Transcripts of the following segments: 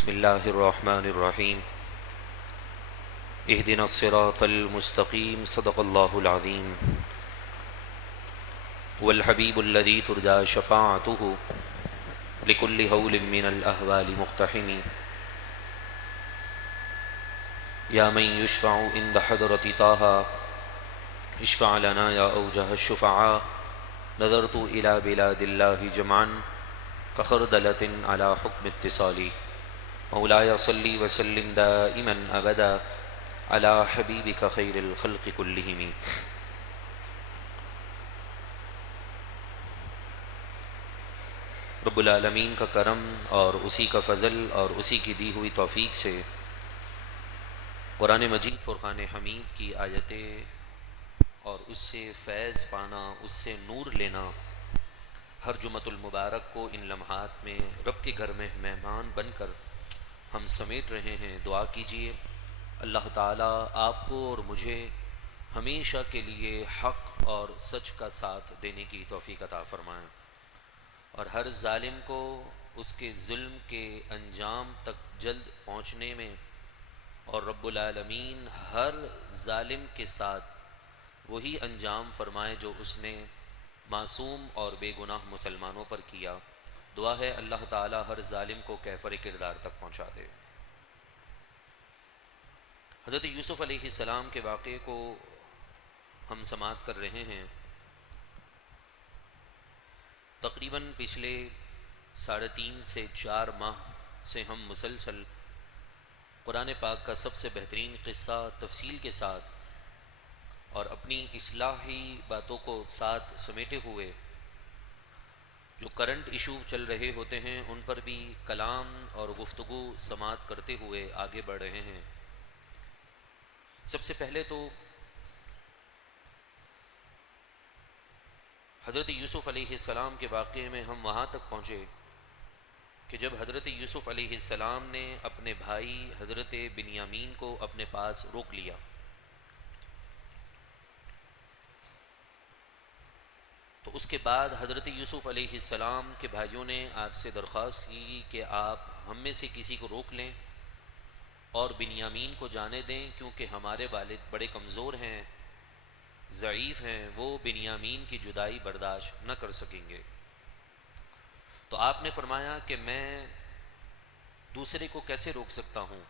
بسم اللہ الرحمن الرحیم اہدنا الصراط المستقیم صدق اللہ العظیم والحبیب الذی ترجى شفاعته لكل هول من الاهوال مقتحم یا من یشفع عند حضرت طه اشفع لنا یا اوجہ الشفعاء نظرت الى بلاد اللہ جمعا كخردلة على حكم اتصالی مولاي صلی وسلم دائما ابدا على حبیبک خیر الخلق كلهم۔ رب العالمین کا کرم اور اسی کا فضل اور اسی کی دی ہوئی توفیق سے قرآن مجید فرقان حمید کی آیتیں اور اس سے فیض پانا، اس سے نور لینا، ہر جمعۃ المبارک کو ان لمحات میں رب کے گھر میں مہمان بن کر ہم سمیٹ رہے ہیں۔ دعا کیجئے اللہ تعالیٰ آپ کو اور مجھے ہمیشہ کے لیے حق اور سچ کا ساتھ دینے کی توفیق عطا فرمائیں، اور ہر ظالم کو اس کے ظلم کے انجام تک جلد پہنچنے میں، اور رب العالمین ہر ظالم کے ساتھ وہی انجام فرمائے جو اس نے معصوم اور بے گناہ مسلمانوں پر کیا۔ دعا ہے اللہ تعالی ہر ظالم کو کیفر کردار تک پہنچا دے۔ حضرت یوسف علیہ السلام کے واقعے کو ہم سماعت کر رہے ہیں۔ تقریباً پچھلے 3.5 سے 4 ماہ سے ہم مسلسل قرآن پاک کا سب سے بہترین قصہ تفصیل کے ساتھ اور اپنی اصلاحی باتوں کو ساتھ سمیٹے ہوئے جو کرنٹ ایشو چل رہے ہوتے ہیں ان پر بھی کلام اور گفتگو سماعت کرتے ہوئے آگے بڑھ رہے ہیں۔ سب سے پہلے تو حضرت یوسف علیہ السلام کے واقعے میں ہم وہاں تک پہنچے کہ جب حضرت یوسف علیہ السلام نے اپنے بھائی حضرت بنیامین کو اپنے پاس روک لیا، تو اس کے بعد حضرت یوسف علیہ السلام کے بھائیوں نے آپ سے درخواست کی کہ آپ ہم میں سے کسی کو روک لیں اور بنیامین کو جانے دیں، کیونکہ ہمارے والد بڑے کمزور ہیں، ضعیف ہیں، وہ بنیامین کی جدائی برداشت نہ کر سکیں گے۔ تو آپ نے فرمایا کہ میں دوسرے کو کیسے روک سکتا ہوں،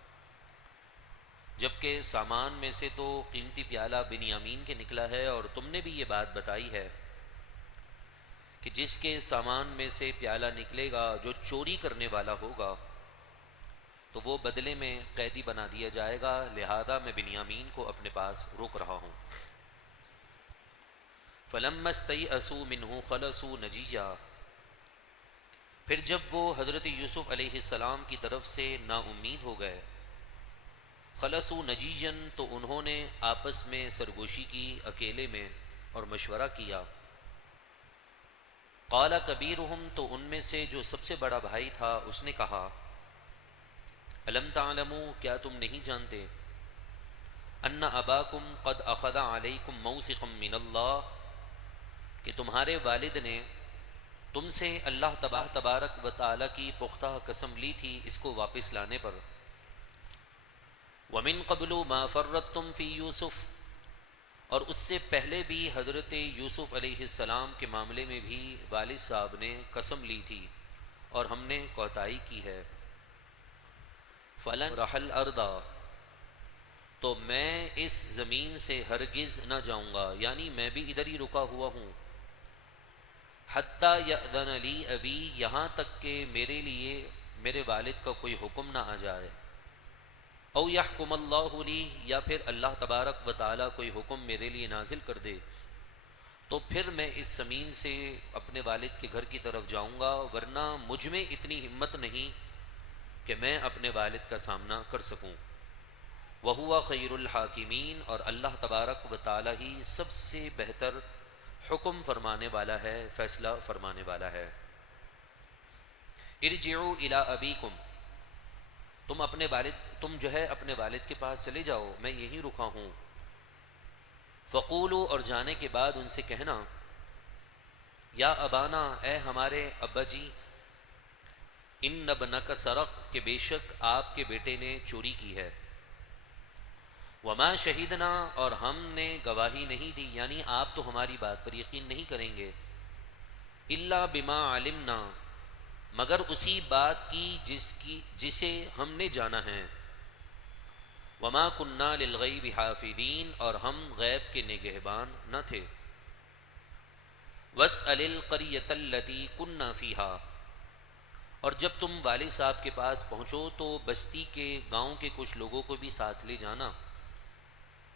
جبکہ سامان میں سے تو قیمتی پیالہ بنیامین کے نکلا ہے، اور تم نے بھی یہ بات بتائی ہے کہ جس کے سامان میں سے پیالہ نکلے گا جو چوری کرنے والا ہوگا تو وہ بدلے میں قیدی بنا دیا جائے گا، لہذا میں بنیامین کو اپنے پاس روک رہا ہوں۔ فَلَمَّا اسْتَيْأَسُوا مِنْهُ خَلَصُوا نَجِيًّا، پھر جب وہ حضرت یوسف علیہ السلام کی طرف سے نا امید ہو گئے، خَلَصُوا نَجِيًّا، تو انہوں نے آپس میں سرگوشی کی اکیلے میں اور مشورہ کیا۔ قال کبیرہم، تو ان میں سے جو سب سے بڑا بھائی تھا اس نے کہا، الم تعلموا، کیا تم نہیں جانتے، ان اباکم قد اخذ علیکم موثقا من اللہ، کہ تمہارے والد نے تم سے اللہ تبارک و تعالی کی پختہ قسم لی تھی اس کو واپس لانے پر۔ ومن قبل ما فرطتم فی یوسف، اور اس سے پہلے بھی حضرت یوسف علیہ السلام کے معاملے میں بھی والد صاحب نے قسم لی تھی اور ہم نے کوتاہی کی ہے۔ فلن رحل اردا، تو میں اس زمین سے ہرگز نہ جاؤں گا، یعنی میں بھی ادھر ہی رکا ہوا ہوں، حتی یأذن لی ابی، یہاں تک کہ میرے لیے میرے والد کا کوئی حکم نہ آ جائے، او یحکم اللہ لی، یا پھر اللہ تبارک و تعالی کوئی حکم میرے لیے نازل کر دے، تو پھر میں اس زمین سے اپنے والد کے گھر کی طرف جاؤں گا، ورنہ مجھ میں اتنی ہمت نہیں کہ میں اپنے والد کا سامنا کر سکوں۔ وَهُوَ خَيْرُ الْحَاكِمِينَ، اور اللہ تبارک و تعالی ہی سب سے بہتر حکم فرمانے والا ہے، فیصلہ فرمانے والا ہے۔ ارجعوا الی ابیکم، تم جو ہے اپنے والد کے پاس چلے جاؤ، میں یہیں رکا ہوں۔ فقولوا، اور جانے کے بعد ان سے کہنا، یا ابانا، اے ہمارے ابا جی، ان ابنک سرق کہ بے شک آپ کے بیٹے نے چوری کی ہے، وما شہیدنا اور ہم نے گواہی نہیں دی، یعنی آپ تو ہماری بات پر یقین نہیں کریں گے، الا بما علمنا مگر اسی بات کی جسے ہم نے جانا ہے، وما کننا للغیب حافظین اور ہم غیب کے نگہبان نہ تھے، واسأل القریۃ التی کننا فیہا اور جب تم والد صاحب کے پاس پہنچو تو بستی کے گاؤں کے کچھ لوگوں کو بھی ساتھ لے جانا،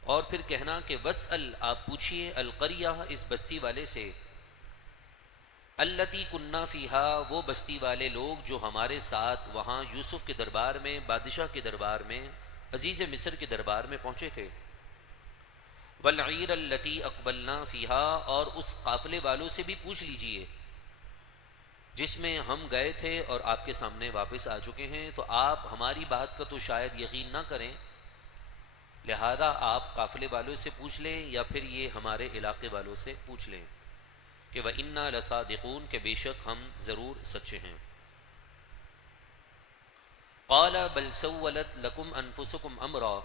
اور پھر کہنا کہ واسأل آپ پوچھئے القریہ اس بستی والے سے، التی کننا فیہا وہ بستی والے لوگ جو ہمارے ساتھ وہاں یوسف کے دربار میں، بادشاہ کے دربار میں، عزیز مصر کے دربار میں پہنچے تھے، والعیر التی اقبلنا فیہا اور اس قافلے والوں سے بھی پوچھ لیجئے جس میں ہم گئے تھے اور آپ کے سامنے واپس آ چکے ہیں، تو آپ ہماری بات کا تو شاید یقین نہ کریں، لہذا آپ قافلے والوں سے پوچھ لیں یا پھر یہ ہمارے علاقے والوں سے پوچھ لیں کہ وَإِنَّا لَصَادِقُونَ کہ بے شک ہم ضرور سچے ہیں۔ قَالَ بَلْ سَوَّلَتْ لَكُمْ أَنفُسُكُمْ أَمْرًا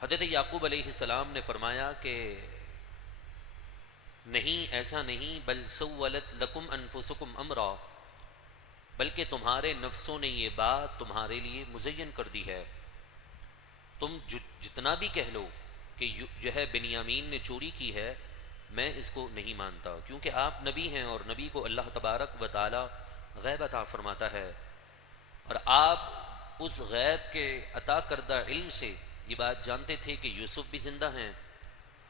حضرت یعقوب علیہ السلام نے فرمایا کہ نہیں، ایسا نہیں، بل سولت لکم انفسکم امرا بلکہ تمہارے نفسوں نے یہ بات تمہارے لیے مزین کر دی ہے، تم جتنا بھی کہہ لو کہ جو ہے بنیامین نے چوری کی ہے، میں اس کو نہیں مانتا، کیونکہ آپ نبی ہیں اور نبی کو اللہ تبارک و تعالی غیب عطا فرماتا ہے، اور آپ اس غیب کے عطا کردہ علم سے یہ بات جانتے تھے کہ یوسف بھی زندہ ہیں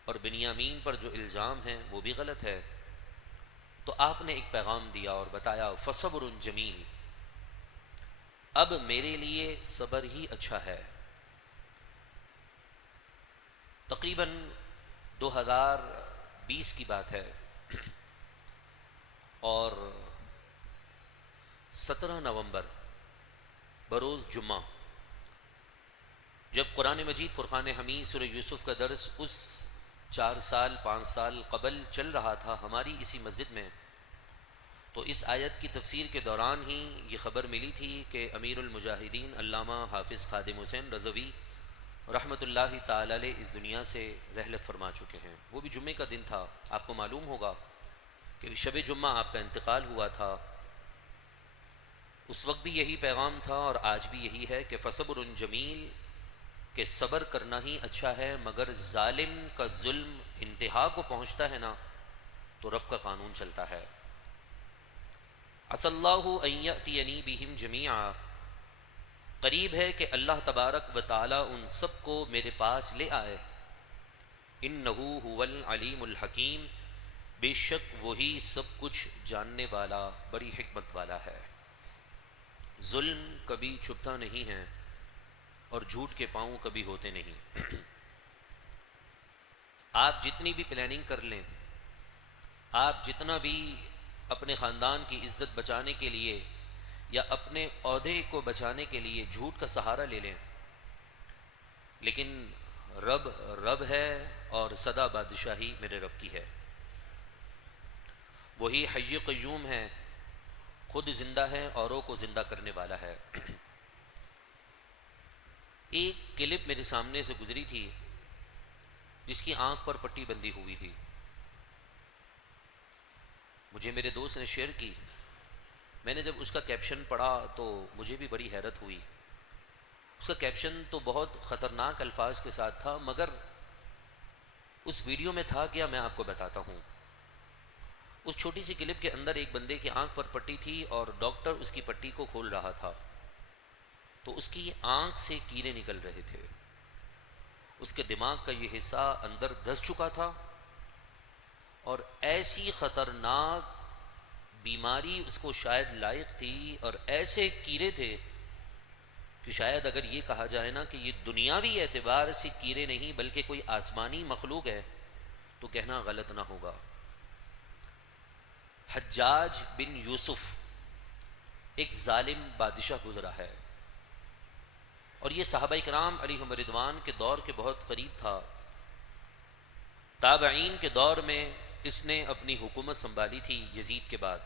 اور بنیامین پر جو الزام ہے وہ بھی غلط ہے، تو آپ نے ایک پیغام دیا اور بتایا فصبر جمیل، اب میرے لیے صبر ہی اچھا ہے۔ تقریباً 2020 کی بات ہے اور 17 نومبر بروز جمعہ جب قرآن مجید فرقان حمید سورہ یوسف کا درس اس 4 سال 5 سال قبل چل رہا تھا ہماری اسی مسجد میں، تو اس آیت کی تفسیر کے دوران ہی یہ خبر ملی تھی کہ امیر المجاہدین علامہ حافظ خادم حسین رضوی رحمۃ اللہ تعالی علیہ اس دنیا سے رحلت فرما چکے ہیں۔ وہ بھی جمعے کا دن تھا، آپ کو معلوم ہوگا کہ شب جمعہ آپ کا انتقال ہوا تھا، اس وقت بھی یہی پیغام تھا اور آج بھی یہی ہے کہ فصبر جمیل کہ صبر کرنا ہی اچھا ہے، مگر ظالم کا ظلم انتہا کو پہنچتا ہے نا تو رب کا قانون چلتا ہے۔ عسى اللہ ان یأتینی بہم جمیعا قریب ہے کہ اللہ تبارک و تعالی ان سب کو میرے پاس لے آئے، انہ هو العلیم الحکیم بے شک وہی سب کچھ جاننے والا بڑی حکمت والا ہے۔ ظلم کبھی چھپتا نہیں ہے اور جھوٹ کے پاؤں کبھی ہوتے نہیں۔ آپ جتنی بھی پلاننگ کر لیں، آپ جتنا بھی اپنے خاندان کی عزت بچانے کے لیے یا اپنے عہدے کو بچانے کے لیے جھوٹ کا سہارا لے لیں، لیکن رب رب ہے اور سدا بادشاہی میرے رب کی ہے، وہی حی قیوم ہے، خود زندہ ہے اوروں کو زندہ کرنے والا ہے۔ ایک کلپ میرے سامنے سے گزری تھی جس کی آنکھ پر پٹی بندھی ہوئی تھی، مجھے میرے دوست نے شیئر کی، میں نے جب اس کا کیپشن پڑھا تو مجھے بھی بڑی حیرت ہوئی۔ اس کا کیپشن تو بہت خطرناک الفاظ کے ساتھ تھا، مگر اس ویڈیو میں تھا کیا میں آپ کو بتاتا ہوں۔ اس چھوٹی سی کلپ کے اندر ایک بندے کی آنکھ پر پٹی تھی اور ڈاکٹر اس کی پٹی کو کھول رہا تھا، تو اس کی آنکھ سے کیڑے نکل رہے تھے، اس کے دماغ کا یہ حصہ اندر دھس چکا تھا اور ایسی خطرناک بیماری اس کو شاید لائق تھی اور ایسے کیڑے تھے کہ شاید اگر یہ کہا جائے نا کہ یہ دنیاوی اعتبار سے کیڑے نہیں بلکہ کوئی آسمانی مخلوق ہے تو کہنا غلط نہ ہوگا۔ حجاج بن یوسف ایک ظالم بادشاہ گزرا ہے اور یہ صحابہ کرام علیہم رضوان کے دور کے بہت قریب تھا، تابعین کے دور میں اس نے اپنی حکومت سنبھالی تھی یزید کے بعد،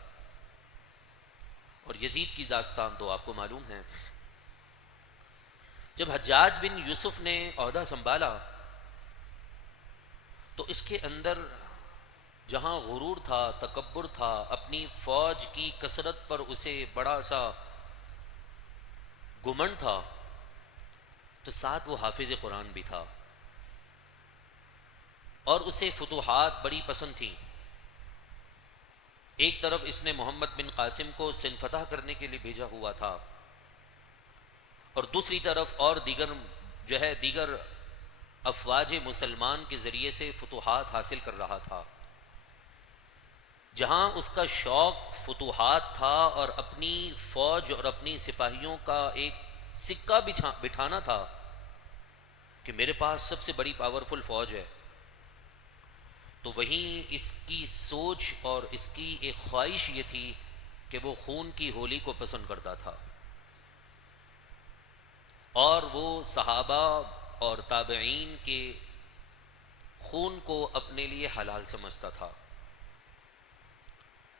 اور یزید کی داستان تو آپ کو معلوم ہے۔ جب حجاج بن یوسف نے عہدہ سنبھالا تو اس کے اندر جہاں غرور تھا، تکبر تھا، اپنی فوج کی کثرت پر اسے بڑا سا گمنڈ تھا، تو ساتھ وہ حافظ قرآن بھی تھا اور اسے فتوحات بڑی پسند تھیں۔ ایک طرف اس نے محمد بن قاسم کو سندھ فتح کرنے کے لیے بھیجا ہوا تھا، اور دوسری طرف اور دیگر افواج مسلمان کے ذریعے سے فتوحات حاصل کر رہا تھا۔ جہاں اس کا شوق فتوحات تھا اور اپنی فوج اور اپنی سپاہیوں کا ایک سکہ بٹھانا تھا کہ میرے پاس سب سے بڑی پاورفل فوج ہے، تو وہیں اس کی سوچ اور اس کی ایک خواہش یہ تھی کہ وہ خون کی ہولی کو پسند کرتا تھا، اور وہ صحابہ اور تابعین کے خون کو اپنے لیے حلال سمجھتا تھا۔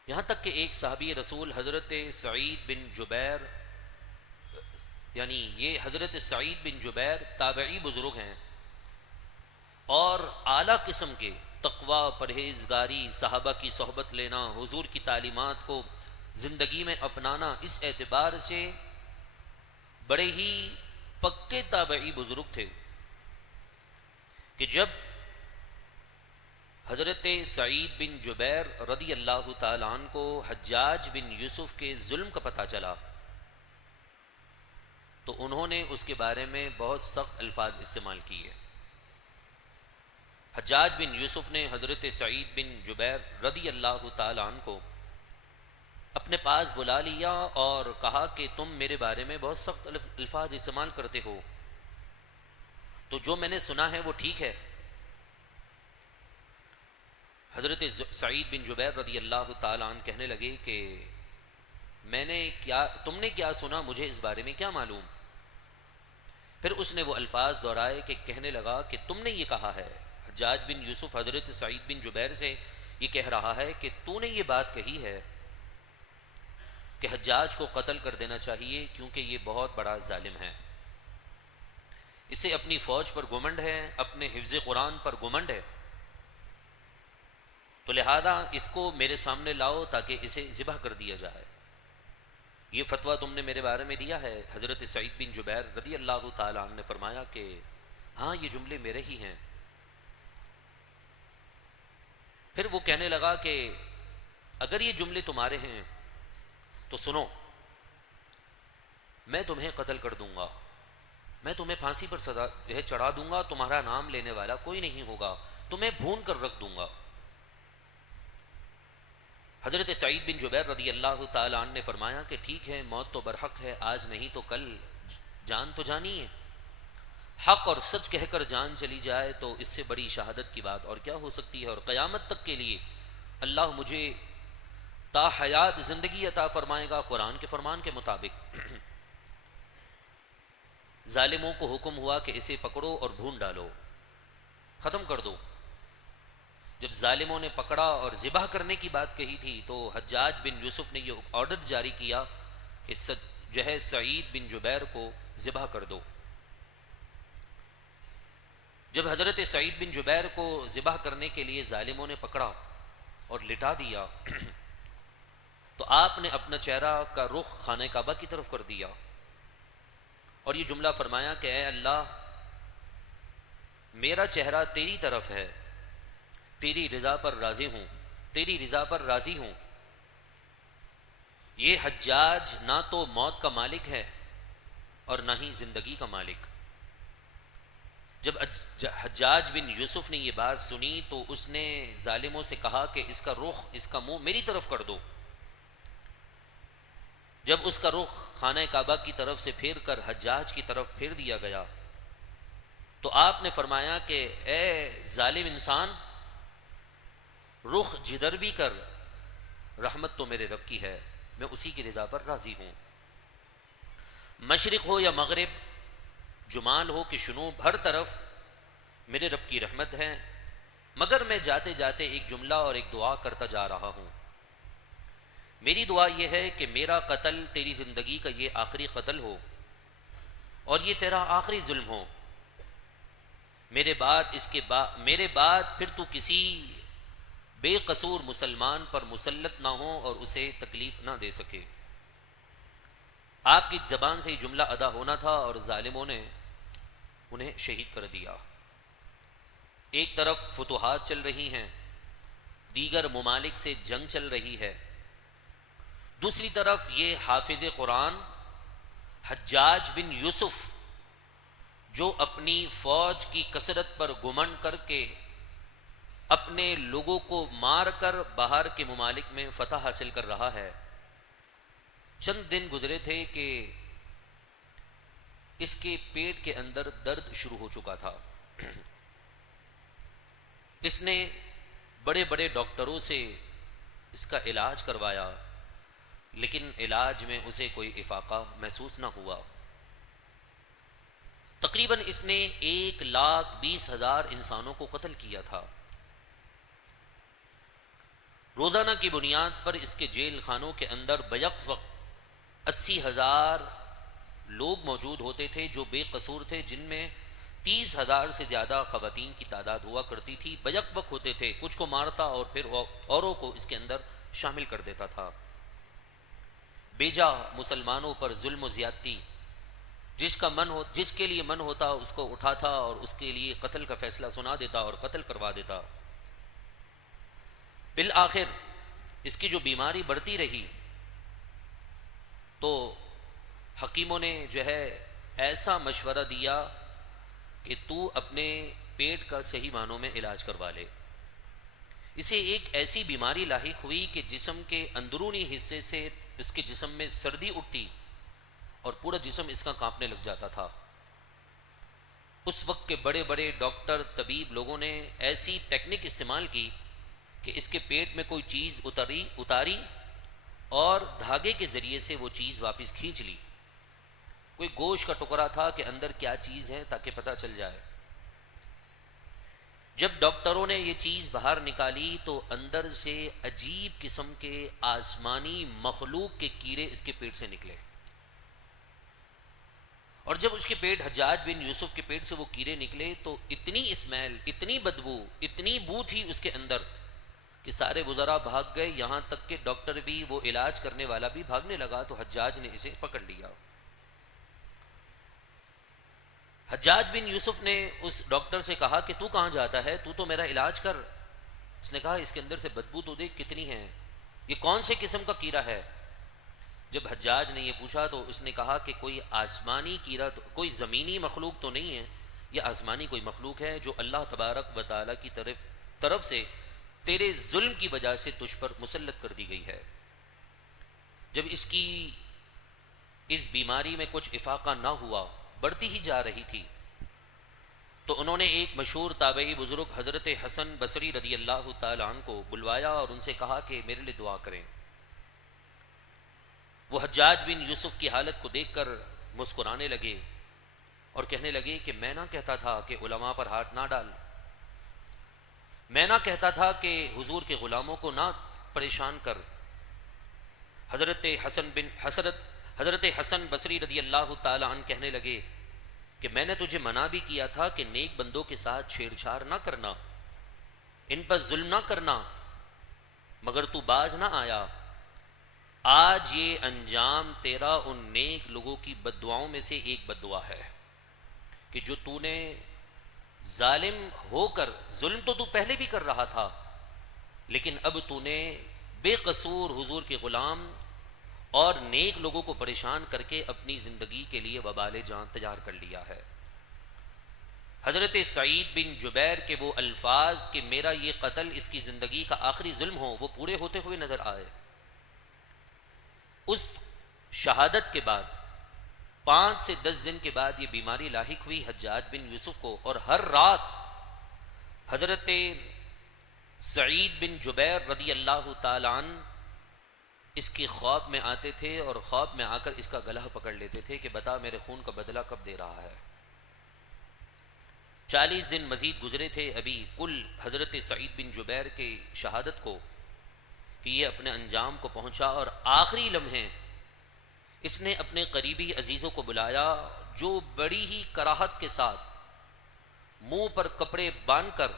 یہاں تک کہ ایک صحابی رسول حضرت سعید بن جبیر، یعنی یہ حضرت سعید بن جبیر تابعی بزرگ ہیں اور اعلیٰ قسم کے تقوی، پرہیزگاری، صحابہ کی صحبت لینا، حضور کی تعلیمات کو زندگی میں اپنانا، اس اعتبار سے بڑے ہی پکے تابعی بزرگ تھے کہ جب حضرت سعید بن جبیر رضی اللہ تعالیٰ عنہ کو حجاج بن یوسف کے ظلم کا پتہ چلا تو انہوں نے اس کے بارے میں بہت سخت الفاظ استعمال کیے۔ حجاج بن یوسف نے حضرت سعید بن جبیر رضی اللہ تعالیٰ عنہ کو اپنے پاس بلا لیا اور کہا کہ تم میرے بارے میں بہت سخت الفاظ استعمال کرتے ہو، تو جو میں نے سنا ہے وہ ٹھیک ہے؟ حضرت سعید بن جبیر رضی اللہ تعالیٰ عنہ کہنے لگے کہ تم نے کیا سنا، مجھے اس بارے میں کیا معلوم؟ پھر اس نے وہ الفاظ دہرائے کہ کہنے لگا کہ تم نے یہ کہا ہے، حجاج بن یوسف حضرت سعید بن جبیر سے یہ کہہ رہا ہے کہ تو نے یہ بات کہی ہے کہ حجاج کو قتل کر دینا چاہیے کیونکہ یہ بہت بڑا ظالم ہے، اسے اپنی فوج پر گمنڈ ہے، اپنے حفظ قرآن پر گمنڈ ہے، تو لہذا اس کو میرے سامنے لاؤ تاکہ اسے ذبح کر دیا جائے۔ یہ فتویٰ تم نے میرے بارے میں دیا ہے؟ حضرت سعید بن جبیر رضی اللہ تعالیٰ عنہ نے فرمایا کہ ہاں، یہ جملے میرے ہی ہیں۔ پھر وہ کہنے لگا کہ اگر یہ جملے تمہارے ہیں تو سنو، میں تمہیں قتل کر دوں گا، میں تمہیں پھانسی پر سزا چڑھا دوں گا، تمہارا نام لینے والا کوئی نہیں ہوگا، تمہیں بھون کر رکھ دوں گا۔ حضرت سعید بن جبیر رضی اللہ تعالیٰ عنہ نے فرمایا کہ ٹھیک ہے، موت تو برحق ہے، آج نہیں تو کل جان تو جانی ہے، حق اور سچ کہہ کر جان چلی جائے تو اس سے بڑی شہادت کی بات اور کیا ہو سکتی ہے، اور قیامت تک کے لیے اللہ مجھے تا حیات زندگی عطا فرمائے گا قرآن کے فرمان کے مطابق۔ ظالموں کو حکم ہوا کہ اسے پکڑو اور بھون ڈالو، ختم کر دو۔ جب ظالموں نے پکڑا اور ذبح کرنے کی بات کہی تھی تو حجاج بن یوسف نے یہ آرڈر جاری کیا کہ سعید بن جبیر کو ذبح کر دو۔ جب حضرت سعید بن جبیر کو ذبح کرنے کے لیے ظالموں نے پکڑا اور لٹا دیا تو آپ نے اپنا چہرہ کا رخ خانہ کعبہ کی طرف کر دیا اور یہ جملہ فرمایا کہ اے اللہ، میرا چہرہ تیری طرف ہے، تیری رضا پر راضی ہوں، تیری رضا پر راضی ہوں۔ یہ حجاج نہ تو موت کا مالک ہے اور نہ ہی زندگی کا مالک۔ جب حجاج بن یوسف نے یہ بات سنی تو اس نے ظالموں سے کہا کہ اس کا رخ، اس کا منہ میری طرف کر دو۔ جب اس کا رخ خانہ کعبہ کی طرف سے پھیر کر حجاج کی طرف پھیر دیا گیا تو آپ نے فرمایا کہ اے ظالم انسان، رخ جدھر بھی کر، رحمت تو میرے رب کی ہے، میں اسی کی رضا پر راضی ہوں۔ مشرق ہو یا مغرب، جمال ہو کہ جنوب، ہر طرف میرے رب کی رحمت ہے، مگر میں جاتے جاتے ایک جملہ اور ایک دعا کرتا جا رہا ہوں۔ میری دعا یہ ہے کہ میرا قتل تیری زندگی کا یہ آخری قتل ہو اور یہ تیرا آخری ظلم ہو، میرے بعد پھر تو کسی بے قصور مسلمان پر مسلط نہ ہو اور اسے تکلیف نہ دے سکے۔ آپ کی زبان سے یہ جملہ ادا ہونا تھا اور ظالموں نے انہیں شہید کر دیا۔ ایک طرف فتوحات چل رہی ہیں، دیگر ممالک سے جنگ چل رہی ہے، دوسری طرف یہ حافظ قرآن حجاج بن یوسف جو اپنی فوج کی کثرت پر گمنڈ کر کے اپنے لوگوں کو مار کر باہر کے ممالک میں فتح حاصل کر رہا ہے، چند دن گزرے تھے کہ اس کے پیٹ کے اندر درد شروع ہو چکا تھا۔ اس نے بڑے بڑے ڈاکٹروں سے اس کا علاج کروایا، لیکن علاج میں اسے کوئی افاقہ محسوس نہ ہوا۔ تقریباً اس نے 1,20,000 انسانوں کو قتل کیا تھا۔ روزانہ کی بنیاد پر اس کے جیل خانوں کے اندر بیک وقت 80,000 لوگ موجود ہوتے تھے جو بے قصور تھے، جن میں 30,000 سے زیادہ خواتین کی تعداد ہوا کرتی تھی۔ بیک وقت ہوتے تھے، کچھ کو مارتا اور پھر اوروں کو اس کے اندر شامل کر دیتا تھا۔ بیجا مسلمانوں پر ظلم و زیادتی، جس کے لیے من ہوتا اس کو اٹھاتا اور اس کے لیے قتل کا فیصلہ سنا دیتا اور قتل کروا دیتا۔ بالآخر اس کی جو بیماری بڑھتی رہی تو حکیموں نے جو ہے ایسا مشورہ دیا کہ تو اپنے پیٹ کا صحیح معنوں میں علاج کروا لے۔ اسے ایک ایسی بیماری لاحق ہوئی کہ جسم کے اندرونی حصے سے اس کے جسم میں سردی اٹھتی اور پورا جسم اس کا کانپنے لگ جاتا تھا۔ اس وقت کے بڑے بڑے ڈاکٹر، طبیب لوگوں نے ایسی ٹیکنیک استعمال کی کہ اس کے پیٹ میں کوئی چیز اتاری اور دھاگے کے ذریعے سے وہ چیز واپس کھینچ لی۔ کوئی گوشت کا ٹکڑا تھا کہ اندر کیا چیز ہے تاکہ پتہ چل جائے۔ جب ڈاکٹروں نے یہ چیز باہر نکالی تو اندر سے عجیب قسم کے آسمانی مخلوق کے کیڑے اس کے پیٹ سے نکلے، اور جب اس کے پیٹ، حجاج بن یوسف کے پیٹ سے وہ کیڑے نکلے تو اتنی اسمیل، اتنی بدبو، اتنی بو تھی اس کے اندر کہ سارے وزراء بھاگ گئے، یہاں تک کہ ڈاکٹر بھی، وہ علاج کرنے والا بھی بھاگنے لگا۔ تو حجاج نے اسے پکڑ لیا۔ حجاج بن یوسف نے اس ڈاکٹر سے کہا کہ تو کہاں جاتا ہے، تو میرا علاج کر۔ اس نے کہا اس کے اندر سے بدبو تو دیکھ کتنی ہے، یہ کون سے قسم کا کیڑا ہے؟ جب حجاج نے یہ پوچھا تو اس نے کہا کہ کوئی آسمانی کیڑا، کوئی زمینی مخلوق تو نہیں ہے، یہ آسمانی کوئی مخلوق ہے جو اللہ تبارک و تعالیٰ کی طرف سے تیرے ظلم کی وجہ سے تجھ پر مسلط کر دی گئی ہے۔ جب اس کی اس بیماری میں کچھ افاقہ نہ ہوا، بڑھتی ہی جا رہی تھی، تو انہوں نے ایک مشہور تابعی بزرگ حضرت حسن بصری رضی اللہ تعالیٰ عنہ کو بلوایا اور ان سے کہا کہ میرے لیے دعا کریں۔ وہ حجاج بن یوسف کی حالت کو دیکھ کر مسکرانے لگے اور کہنے لگے کہ میں نہ کہتا تھا کہ علماء پر ہاتھ نہ ڈال، میں نہ کہتا تھا کہ حضور کے غلاموں کو نہ پریشان کر۔ حضرت حسن بصری رضی اللہ تعالیٰ عنہ کہنے لگے کہ میں نے تجھے منع بھی کیا تھا کہ نیک بندوں کے ساتھ چھیڑ چھاڑ نہ کرنا، ان پر ظلم نہ کرنا، مگر تو باز نہ آیا۔ آج یہ انجام تیرا ان نیک لوگوں کی بد دعاؤں میں سے ایک بد دعا ہے کہ جو تو نے ظالم ہو کر، ظلم تو پہلے بھی کر رہا تھا، لیکن اب تو نے بے قصور حضور کے غلام اور نیک لوگوں کو پریشان کر کے اپنی زندگی کے لیے وبال جان تیار کر لیا ہے۔ حضرت سعید بن جبیر کے وہ الفاظ کہ میرا یہ قتل اس کی زندگی کا آخری ظلم ہو، وہ پورے ہوتے ہوئے نظر آئے۔ اس شہادت کے بعد 5 سے 10 دن کے بعد یہ بیماری لاحق ہوئی حجاج بن یوسف کو، اور ہر رات حضرت سعید بن جبیر رضی اللہ تعالیٰ عنہ اس کے خواب میں آتے تھے اور خواب میں آ کر اس کا گلا پکڑ لیتے تھے کہ بتا میرے خون کا بدلہ کب دے رہا ہے۔ 40 دن مزید گزرے تھے ابھی کل حضرت سعید بن جبیر کے شہادت کو کہ یہ اپنے انجام کو پہنچا، اور آخری لمحے اس نے اپنے قریبی عزیزوں کو بلایا جو بڑی ہی کراہت کے ساتھ منہ پر کپڑے باندھ کر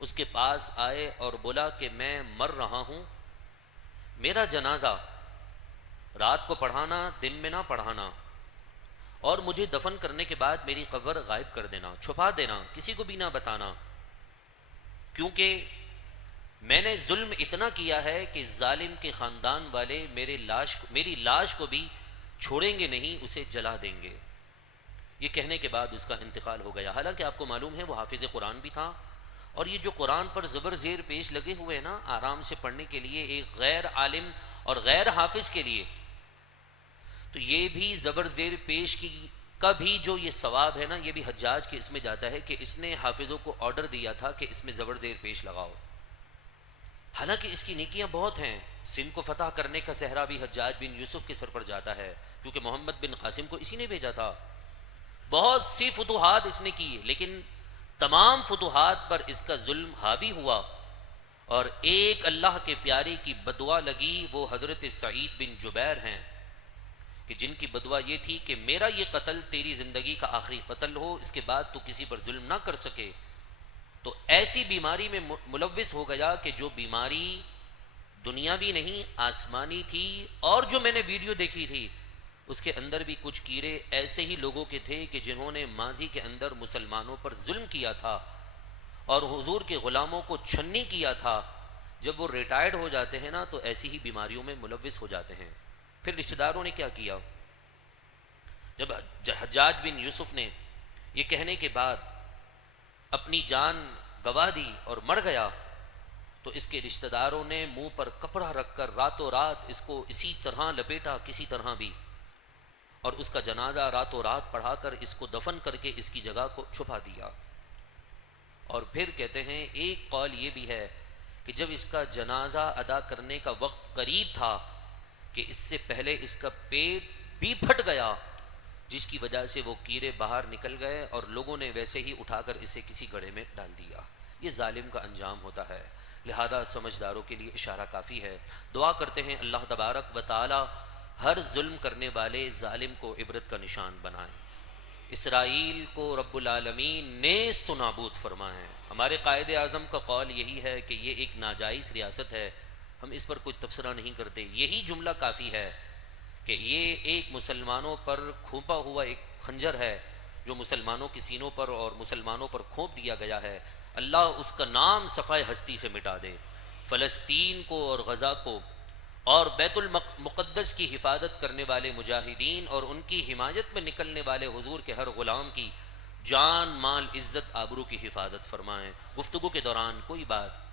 اس کے پاس آئے اور بولا کہ میں مر رہا ہوں، میرا جنازہ رات کو پڑھانا، دن میں نہ پڑھانا، اور مجھے دفن کرنے کے بعد میری قبر غائب کر دینا، چھپا دینا، کسی کو بھی نہ بتانا، کیونکہ میں نے ظلم اتنا کیا ہے کہ ظالم کے خاندان والے میری لاش کو بھی چھوڑیں گے نہیں، اسے جلا دیں گے۔ یہ کہنے کے بعد اس کا انتقال ہو گیا۔ حالانکہ آپ کو معلوم ہے وہ حافظ قرآن بھی تھا، اور یہ جو قرآن پر زبر زیر پیش لگے ہوئے ہیں نا آرام سے پڑھنے کے لیے، ایک غیر عالم اور غیر حافظ کے لیے، تو یہ بھی زبر زیر پیش کی کا بھی جو یہ ثواب ہے نا، یہ بھی حجاج کے اس میں جاتا ہے کہ اس نے حافظوں کو آرڈر دیا تھا کہ اس میں زبر زیر پیش لگاؤ۔ حالانکہ اس کی نیکیاں بہت ہیں، سندھ کو فتح کرنے کا صحرا بھی حجاج بن یوسف کے سر پر جاتا ہے، کیونکہ محمد بن قاسم کو اسی نے بھیجا تھا۔ بہت سی فتوحات اس نے کی، لیکن تمام فتوحات پر اس کا ظلم حاوی ہوا، اور ایک اللہ کے پیارے کی بدعا لگی، وہ حضرت سعید بن جبیر ہیں، کہ جن کی بدعا یہ تھی کہ میرا یہ قتل تیری زندگی کا آخری قتل ہو، اس کے بعد تو کسی پر ظلم نہ کر سکے۔ تو ایسی بیماری میں ملوث ہو گیا کہ جو بیماری دنیاوی نہیں آسمانی تھی، اور جو میں نے ویڈیو دیکھی تھی اس کے اندر بھی کچھ کیڑے ایسے ہی لوگوں کے تھے کہ جنہوں نے ماضی کے اندر مسلمانوں پر ظلم کیا تھا اور حضور کے غلاموں کو چھنی کیا تھا، جب وہ ریٹائرڈ ہو جاتے ہیں نا تو ایسی ہی بیماریوں میں ملوث ہو جاتے ہیں۔ پھر رشتہ داروں نے کیا کیا، جب حجاج بن یوسف نے یہ کہنے کے بعد اپنی جان گوا دی اور مر گیا، تو اس کے رشتہ داروں نے منہ پر کپڑا رکھ کر راتوں رات اس کو اسی طرح لپیٹا، کسی طرح بھی، اور اس کا جنازہ راتوں رات پڑھا کر اس کو دفن کر کے اس کی جگہ کو چھپا دیا۔ اور پھر کہتے ہیں ایک قول یہ بھی ہے کہ جب اس کا جنازہ ادا کرنے کا وقت قریب تھا کہ اس سے پہلے اس کا پیٹ بھی پھٹ گیا، جس کی وجہ سے وہ کیڑے باہر نکل گئے اور لوگوں نے ویسے ہی اٹھا کر اسے کسی گڑھے میں ڈال دیا۔ یہ ظالم کا انجام ہوتا ہے، لہذا سمجھداروں کے لیے اشارہ کافی ہے۔ دعا کرتے ہیں اللہ تبارک و تعالی ہر ظلم کرنے والے ظالم کو عبرت کا نشان بنائیں، اسرائیل کو رب العالمین نیست و نابود فرمائیں۔ ہمارے قائد اعظم کا قول یہی ہے کہ یہ ایک ناجائز ریاست ہے، ہم اس پر کوئی تبصرہ نہیں کرتے، یہی جملہ کافی ہے کہ یہ ایک مسلمانوں پر کھونپا ہوا ایک خنجر ہے جو مسلمانوں کی سینوں پر اور مسلمانوں پر کھونپ دیا گیا ہے۔ اللہ اس کا نام صفحہ ہستی سے مٹا دے، فلسطین کو اور غزہ کو اور بیت المقدس کی حفاظت کرنے والے مجاہدین اور ان کی حمایت میں نکلنے والے حضور کے ہر غلام کی جان مال عزت آبرو کی حفاظت فرمائیں۔ گفتگو کے دوران کوئی بات،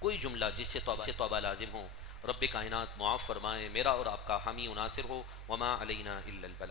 کوئی جملہ جس سے توبہ لازم ہو، رب کائنات معاف فرمائیں، میرا اور آپ کا حامی و ناصر ہو۔ وما علینا الا البلاغ۔